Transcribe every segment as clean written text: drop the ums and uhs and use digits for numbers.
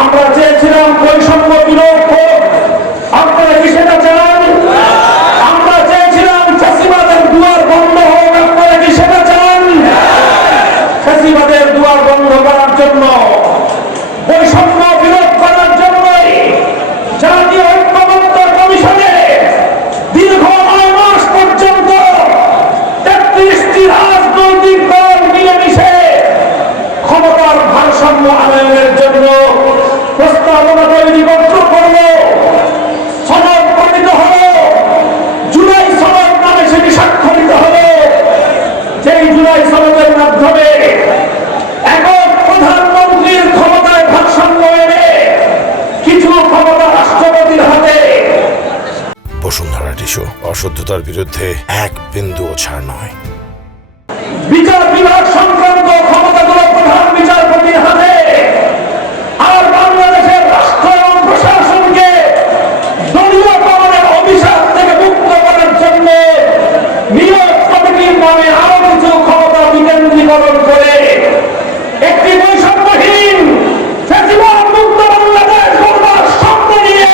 আমরা চেয়েছিলাম বৈষম্য বিলোপ হোক, আপনারা কি সেটা চান? আমরা চেয়েছিলাম ফ্যাসিবাদের দুয়ার বন্ধ হোক, আপনারা কি সেটা চান? ফ্যাসিবাদের দুয়ার বন্ধ করার জন্য, বৈষম্য বিলোপ করার জন্যই জাতীয় ঐক্যমত্য কমিশনে দীর্ঘ 9 মাস পর্যন্ত 33টি রাজনৈতিক দল মিলেমিশে ক্ষমতার ভারসাম্য আনয়নের জন্য প্রস্তাবনা তৈরিপত্র করল, সনদ প্রণীত হল, জুলাই সনদ নামে সেটি স্বাক্ষরিত হল। যেই জুলাই সনদের মাধ্যমে একক প্রধানমন্ত্রীর ক্ষমতায় ভারসাম্য এনে কিছু ক্ষমতা রাষ্ট্রপতির হাতে। বসুন্ধরা টিস্যু অশুদ্ধতার বিরুদ্ধে এক বিন্দুও ছাড় নয়। বিচার বিভাগ সংক্রান্ত ক্ষমতাগুলো প্রধান বিচারপতির হাতে, আর বাংলাদেশের রাষ্ট্র এবং প্রশাসনকে দলীয়করণের অভিশাপ থেকে মুক্ত করার জন্য নিয়োগ কমিটির নামে আরো কিছু ক্ষমতা বিকেন্দ্রীকরণ করে একটি বৈষম্যহীন ফ্যাসিবাদ মুক্ত বাংলাদেশ গড়বার স্বপ্ন নিয়ে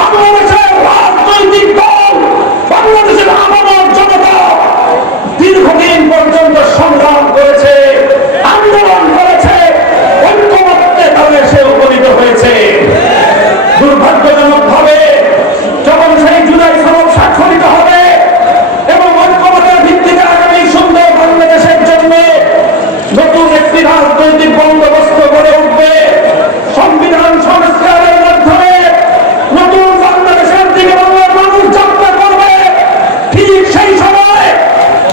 বাংলাদেশের রাজনৈতিক দল, বাংলাদেশের আপামর জনতা দীর্ঘদিন পর্যন্ত সংগ্রাম করেছে, আন্দোলন করেছে, ঐক্যমত্যে তাদের সে উপনীত হয়েছে। দুর্ভাগ্যজনক ভাবে যখন সেই জুলাই সনদ স্বাক্ষরিত হবে এবং ঐক্যমতের ভিত্তিতে আগামী সুন্দর বাংলাদেশের জন্য নতুন একটি রাজনৈতিক বন্দোবস্ত গড়ে উঠবে, সংবিধান সংস্কারের মাধ্যমে নতুন বাংলাদেশের দিকে বাংলার মানুষ যাত্রা করবে, ঠিক সেই সময়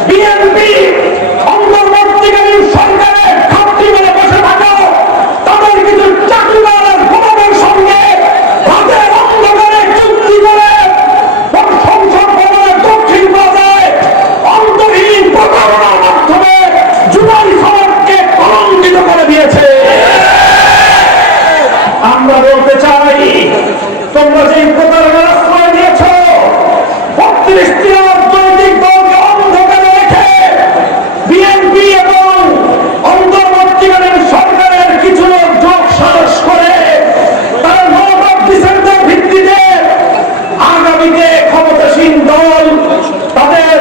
বিএনপি অন্তর্বর্তীকালীন সরকারের ঘাপটি মেরে বসে থাকা তাদের কিছু চাকরিদারের ভোটারের সঙ্গে হাতের অন্ধকারে চুক্তি করে সংসদ ভবনের দক্ষিণ প্লাজায় অন্তহীন প্রতারণার মাধ্যমে জুলাই সনদকে কলঙ্কিত করে দিয়েছে। আমরা বলতে চাই, তোমরা যেই প্রতারণার আশ্রয় দিয়েছ, 32টি রাজনৈতিক দলকে অন্ধকারে রেখে বিএনপি এবং অন্তর্বর্তীকালীন সরকারের কিছু লোক যোগ সাহস করে তারা 9 ডিসেম্বর ভিত্তিতে আগামীতে ক্ষমতাসীন দল তাদের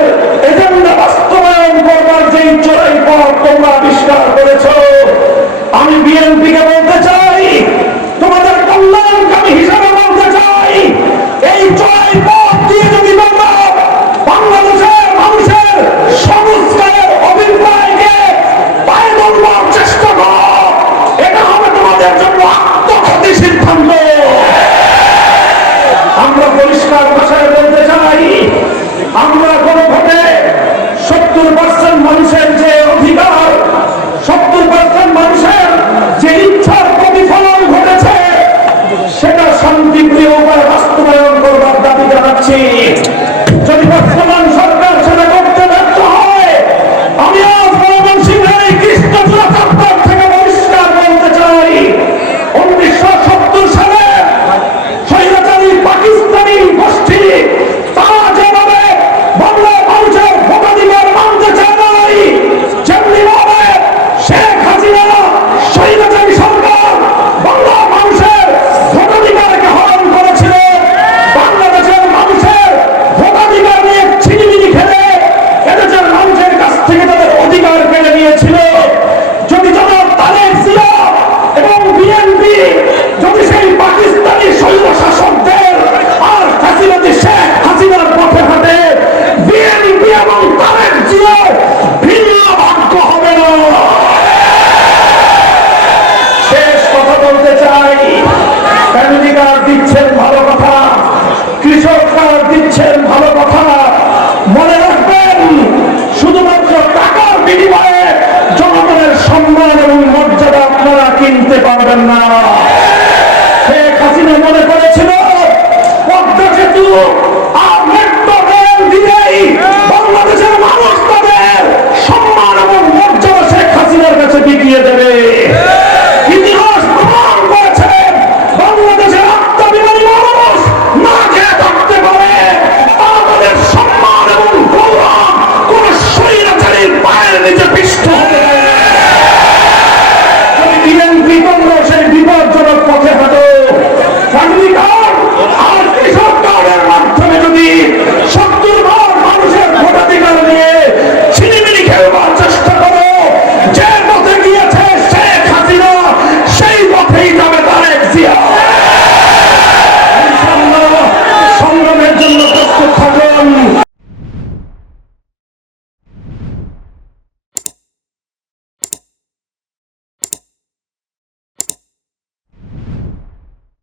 এজেন্ডা বাস্তবায়ন করবার যেই চোরাই পথ তোমরা আবিষ্কার করেছ, আমি বিএনপিকে বলতে চাই, তোমাদের কল্যাণকামী হিসাবে বলতে চাই, এই চোরাই পথ দিয়ে যদি তোমরা বাংলাদেশের মানুষের সংস্কারের অভিপ্রায়কে পায়ে ধরবার চেষ্টা করো, এটা হবে তোমাদের জন্য আত্মঘাতী সিদ্ধান্ত। আমরা পরিষ্কার ভাষায় বলতে চাই, আমরা কোন ভোটে 70% মানুষের যে অধিকার, 70% মানুষের যে ইচ্ছার প্রতিফলন ঘটেছে, সেটা শান্তিপ্রিয় উপায়ে বাস্তবায়ন করবার দাবি জানাচ্ছি। যদি বর্তমান সরকার সেটা করতে ব্যর্থ হয়, আমি আজ ময়মনসিংহের এই কৃষ্ণচূড়া চত্বর থেকে পরিষ্কার বলতে চাই, 1970 সালে স্বৈরাচারী পাকিস্তানি গোষ্ঠী তারা যেভাবে বাংলার মানুষের ভোটাধিকার মানতে চায় নাই, যেমনি ভাবে শেখ হাসিনা স্বৈরাচারী সরকার বাংলার মানুষের ভোটাধিকারকে হরণ করেছিল, বাংলাদেশের মানুষের ভোটাধিকার নিয়ে ছিনিমিনি খেলে এদেশের মানুষের কাছ থেকে তাদের অধিকার কেড়ে নিয়েছিল। যদি জনাব তারেক জিয়া এবং বিএনপি যদি সেই পাকিস্তানি স্বৈর শাসকদের আর ফ্যাসিবাদী শেখ হাসিনার পথে হাঁটে, বিএনপি এবং তারেক জিয়ার ভিন্ন ভাগ্য হবে না। শেষ কথা বলতে চাই, ফ্যামিলি কার্ড দিচ্ছেন ভালো কথা, কৃষক কার্ড দিচ্ছেন ভালো কথা, মনে রাখবেন শুধুমাত্র টাকার বিনিময়ে জনগণের সম্মান এবং মর্যাদা আপনারা কিনতে পারবেন না। শেখ হাসিনা মনে